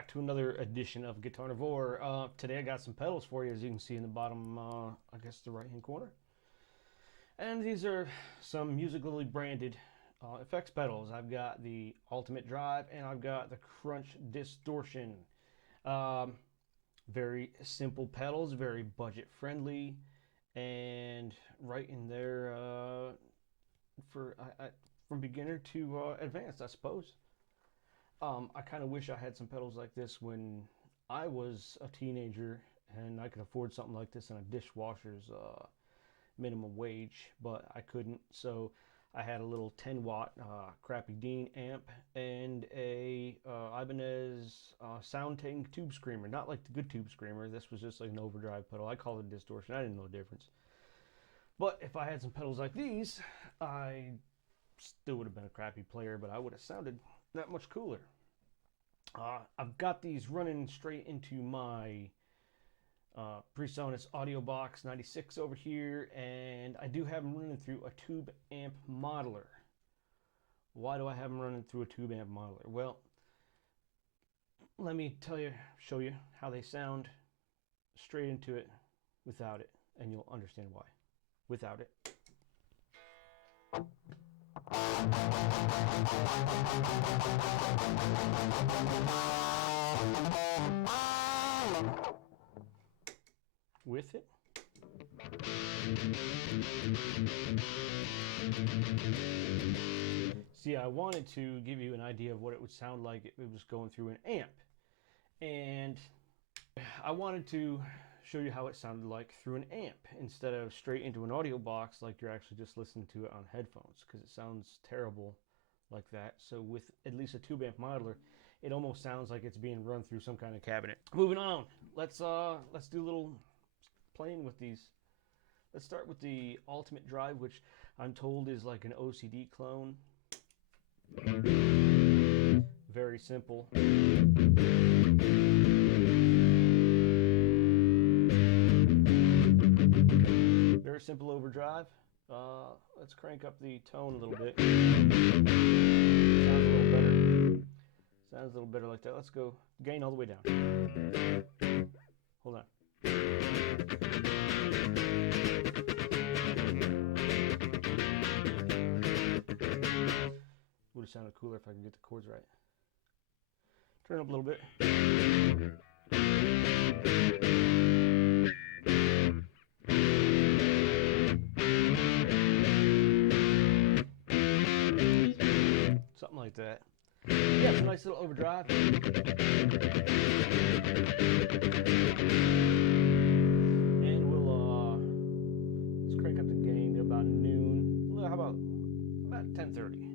back to another edition of Guitarnivore. Today I got some pedals for you, as you can see in the bottom, I guess the right-hand corner. And these are some Musiclily branded effects pedals. I've got the Ultimate Drive and I've got the Crunch Distortion. Very simple pedals, very budget friendly, and right in there from beginner to advanced, I suppose. I kind of wish I had some pedals like this when I was a teenager and I could afford something like this in a dishwasher's minimum wage, but I couldn't. So I had a little 10-watt crappy Dean amp and a Ibanez Sound Tank Tube Screamer. Not like the good Tube Screamer. This was just like an overdrive pedal. I called it distortion. I didn't know the difference. But if I had some pedals like these, I still would have been a crappy player, but I would have sounded that much cooler. I've got these running straight into my PreSonus Audio Box 96 over here, and I do have them running through a tube amp modeler. Why do I have them running through a tube amp modeler? Well, let me show you how they sound straight into it without it, and you'll understand why. Without it. With it. See, I wanted to give you an idea of what it would sound like if it was going through an amp. And I wanted to show you how it sounded like through an amp instead of straight into an audio box like you're actually just listening to it on headphones, because it sounds terrible like that. So with at least a tube amp modeler, it almost sounds like it's being run through some kind of cabinet. Moving on, let's do a little playing with these. Let's start with the Ultimate Drive, which I'm told is like an OCD clone. Very simple. Very simple overdrive. Let's crank up the tone a little bit. Sounds a little better. Sounds a little better like that. Let's go gain all the way down. Hold on. Would have sounded cooler if I could get the chords right. Turn it up a little bit. Something like that. Yeah, it's a nice little overdrive. And we'll let's crank up the gain to about noon. How about 10:30?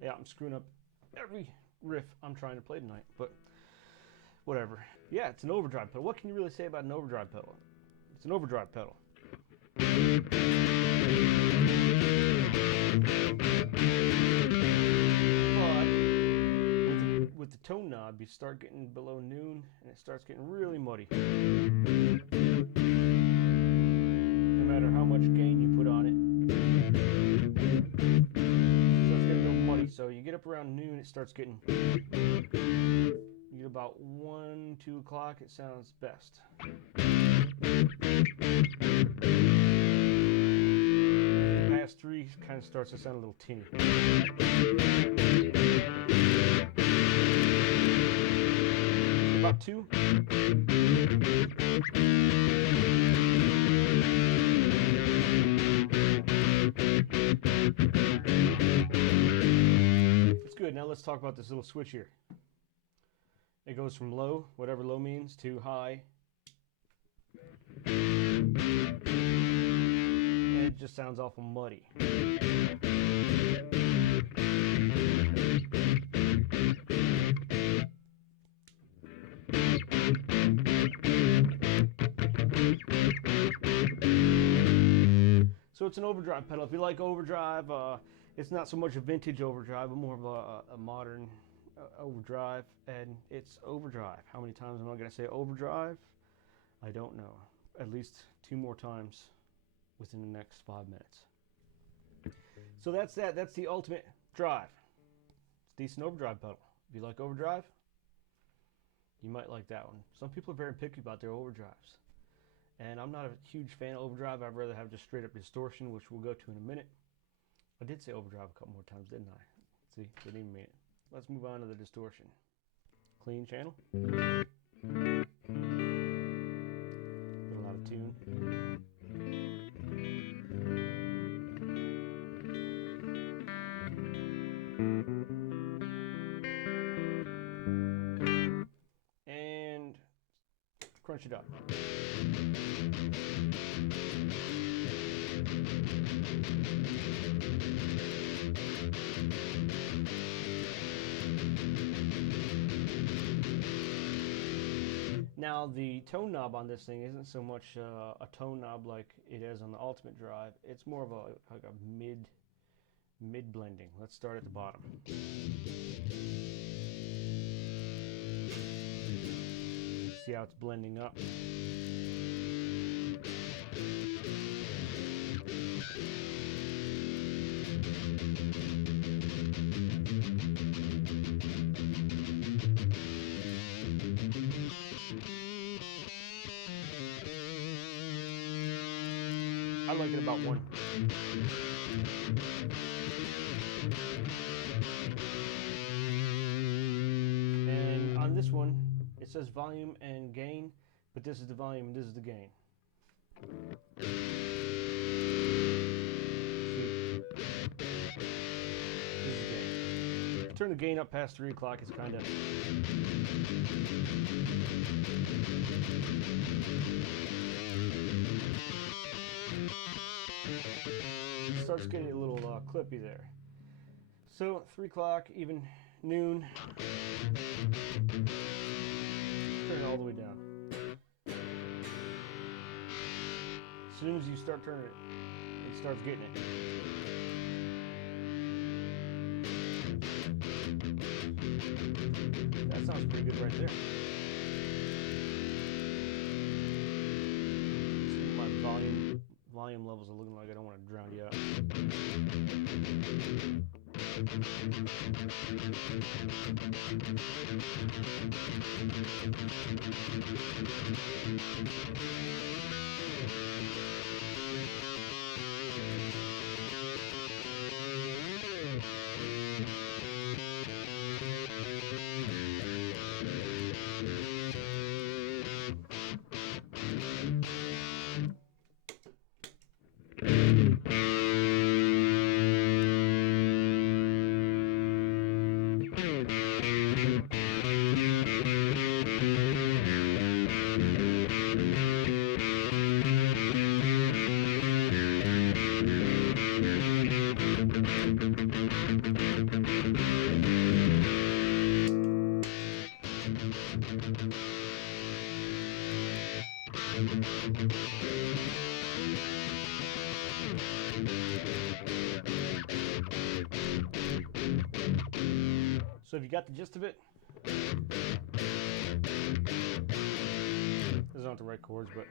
Yeah, I'm screwing up every riff I'm trying to play tonight, but whatever. Yeah, it's an overdrive pedal. What can you really say about an overdrive pedal? It's an overdrive pedal. But with the tone knob, you start getting below noon, and it starts getting really muddy. No matter how much gain you put on it. So you get up around noon, it starts getting, you get about 1, 2 o'clock, it sounds best. Past 3 kind of starts to sound a little tinny. About 2. Good. Now let's talk about this little switch here. It goes from low, whatever low means, to high. And it just sounds awful muddy. So it's an overdrive pedal. If you like overdrive, it's not so much a vintage overdrive, but more of a modern overdrive, and it's overdrive. How many times am I going to say overdrive? I don't know. At least 2 more times within the next 5 minutes. So that's that. That's the ultimate drive. It's a decent overdrive pedal. If you like overdrive, you might like that one. Some people are very picky about their overdrives. And I'm not a huge fan of overdrive. I'd rather have just straight up distortion, which we'll go to in a minute. I did say overdrive a couple more times, didn't I? See, didn't even mean it. Let's move on to the distortion. Clean channel. A little out of tune. And crunch it up. Now the tone knob on this thing isn't so much a tone knob like it is on the Ultimate Drive. It's more of like a mid blending. Let's start at the bottom. See how it's blending up. I like it about 1. And on this one, it says volume and gain, but this is the volume and this is the gain. See? This is the gain. Turn the gain up past 3 o'clock, it's kind of... starts getting a little clippy there. So 3 o'clock, even noon, turn it all the way down. As soon as you start turning it, it starts getting it. That sounds pretty good right there. See, my volume levels are looking like I don't want to drown you out. So if you got the gist of it, those aren't the right chords, but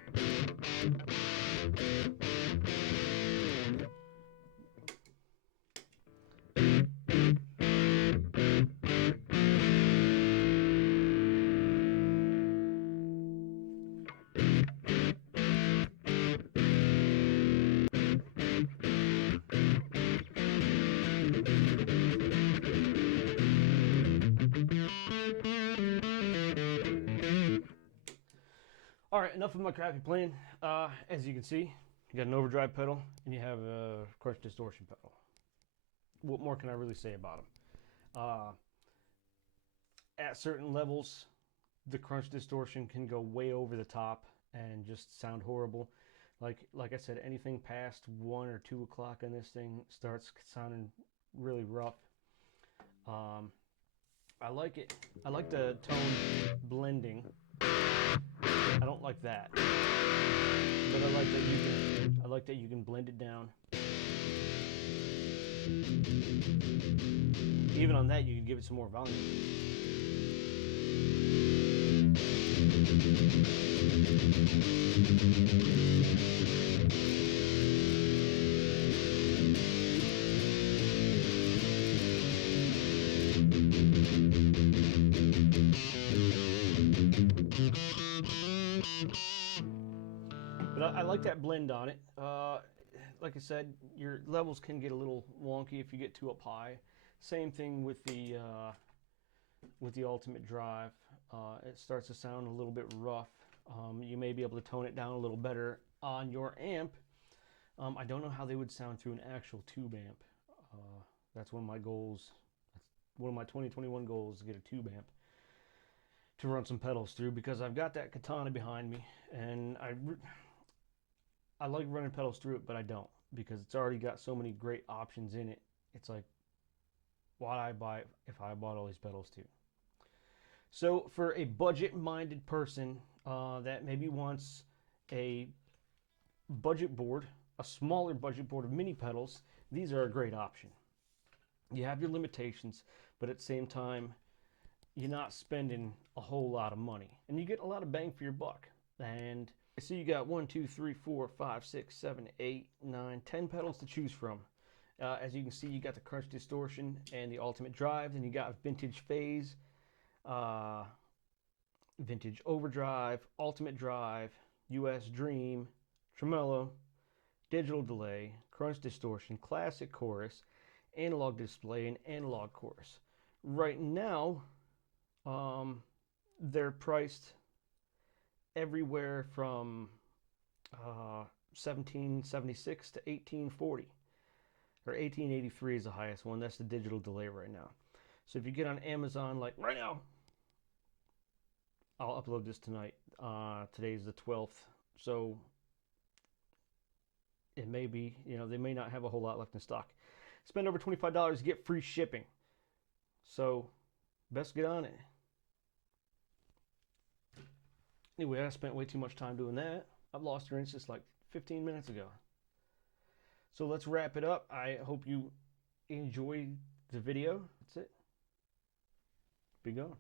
alright, enough of my crappy playing. As you can see, you got an overdrive pedal and you have a crunch distortion pedal. What more can I really say about them? At certain levels, the crunch distortion can go way over the top and just sound horrible. Like I said, anything past 1 or 2 o'clock on this thing starts sounding really rough. I like it. I like the tone blending. I don't like that, but I like that you can blend it down. Even on that, you can give it some more volume. But I like that blend on it. Like I said, your levels can get a little wonky if you get too up high. Same thing with the Ultimate Drive. It starts to sound a little bit rough. You may be able to tone it down a little better on your amp. I don't know how they would sound through an actual tube amp. That's one of my goals. That's one of my 2021 goals, to get a tube amp to run some pedals through, because I've got that Katana behind me, and I like running pedals through it, but I don't, because it's already got so many great options in it. It's like, why'd I buy it if I bought all these pedals too? So for a budget-minded person that maybe wants a budget board, a smaller budget board of mini pedals, these are a great option. You have your limitations, but at the same time, you're not spending a whole lot of money, and you get a lot of bang for your buck. And so you got 1, 2, 3, 4, 5, 6, 7, 8, 9, 10 pedals to choose from. As you can see, you got the Crunch Distortion and the Ultimate Drive. Then you got Vintage Phase, Vintage Overdrive, Ultimate Drive, US Dream, Tremolo, Digital Delay, Crunch Distortion, Classic Chorus, Analog Display, and Analog Chorus. Right now, they're priced everywhere from $1776 to $1840, or $1883 is the highest one. That's the Digital Delay right now. So if you get on Amazon, like right now, I'll upload this tonight. Today's the 12th, so it may be, they may not have a whole lot left in stock. Spend over $25, get free shipping. So best get on it. Anyway, I spent way too much time doing that. I've lost your interest like 15 minutes ago. So let's wrap it up. I hope you enjoyed the video. That's it. Be gone.